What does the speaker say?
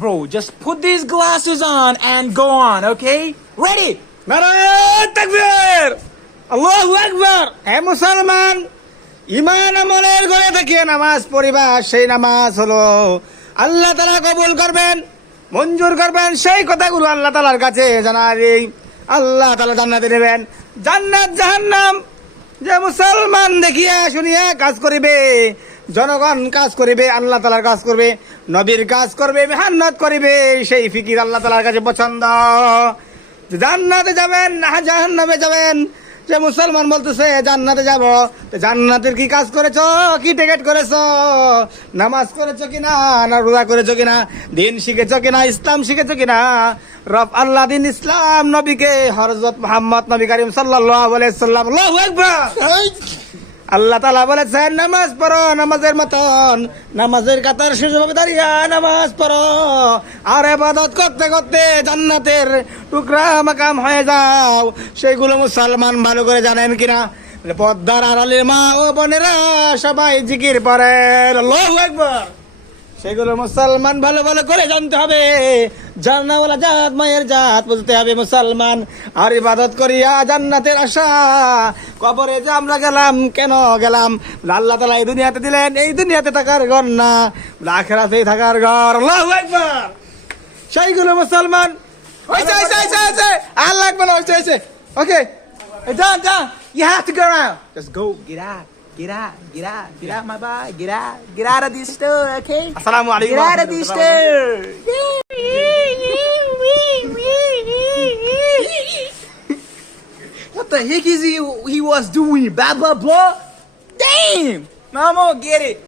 Bro, just put these glasses on and go on, okay? Ready? Narayan তাকবীর, আল্লাহু আকবার। হে মুসলমান, ঈমান আমলের ঘরে থেকে নামাজ পড়িবা, সেই নামাজ হলো আল্লাহ তাআলা কবুল করবেন, মঞ্জুর করবেন। সেই কথাগুলো আল্লাহ তাআলার কাছে জানালে আল্লাহ তাআলা জান্নাতে নেবেন। জান্নাত জাহান্নাম যে মুসলমান দেখিয়া শুনিয়া কাজ করিবে, জনগণ কাজ করিবে, আল্লাহ তাআলার কাজ করবে, নবীর কাজ করবে, মেহনত করিবে, সেই ফিকির আল্লাহ তাআলার কাছে পছন্দ। জান্নাতে যাবেন না জাহান্নামে যাবেন? যে মুসলমান বলতেছে জান্নাতে যাব, তো জান্নাতের কি কাজ করেছো, কি টিকেট করেছো, নামাজ করেছো কিনা, না রোজা করেছো কিনা, দিন শিখেছো কিনা, ইসলাম শিখেছো কিনা? রব আল্লাহ দিন ইসলাম নবীকে হযরত মুহাম্মদ নবী করিম সাল্লাল্লাহু আলাইহি সাল্লাম, আল্লাহু আকবার। আল্লাহ তাআলা বলেছেন নামাজ পড়ো নামাজের মতন, নামাজের কাতার শেষ হবে দাঁড়িয়ে নামাজ পড়ো, আর ইবাদত করতে করতে জান্নাতের টুকরা মাকাম হয়ে যাও। সেইগুলো মুসলমান ভালো করে জানেন কিনা? পদ্মার আড়ালের মা ও বোনেরা সবাই জিকির পড়েন, আল্লাহু আকবার। সেগুলো মুসলমান ভালো ভালো করে জানতে হবে। জান্নাওয়ালা জাত মায়ের জাত বুঝতে হবে মুসলমান। আর ইবাদত করিয়া জান্নাতের আশা, কবরে যে আমরা গেলাম কেন গেলাম? আল্লাহ তাআলা এই দুনিয়াতে দিলেন, এই দুনিয়াতে থাকার ঘর না, আখিরাতেই থাকার ঘর, আল্লাহু আকবার। সেইগুলো মুসলমান হইছে হইছে হইছে হইছে, আল্লাহ আকবার, হইছে হইছে। ওকে, done done, you have to go around, just go, get out. Get out, get out, get out, my boy. Get out of this store, okay? Assalamu alaikum. Get out of this store. What the heck is he was doing? Blah, blah, blah? Damn! Mama, get it.